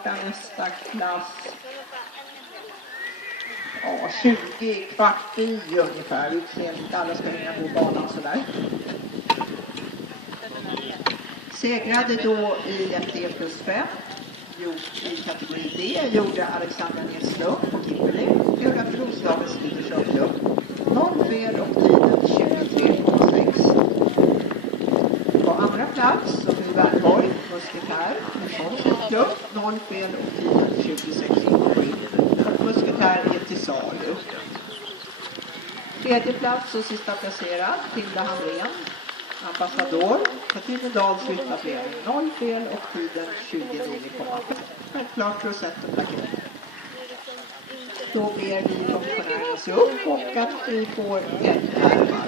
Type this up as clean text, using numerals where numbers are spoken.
startar nästa klass. Ja, 20 kvart i ungefär. Utseendet, alla ska hinna gå banan sådär. Segrade då i FD+5. I kategori D gjorde Alexandra Nedslund på Kimberley. Viola Flodstavens Lyder Körklubb. 0 fel och tiden 23,6. På andra plats Sofie Wernborg, musketär, Nilssons Körklubb. 0 fel och tiden 26,7. Och musketär är till salu. Tredje plats och sista placerad, Tilda Hamrén, ambassadör, Katinedals ryttarförening. 0 fel och tiden 29,5. Självklart rosett och plakett. Då ber vi funktionärerna se upp och att vi får ett ärvar.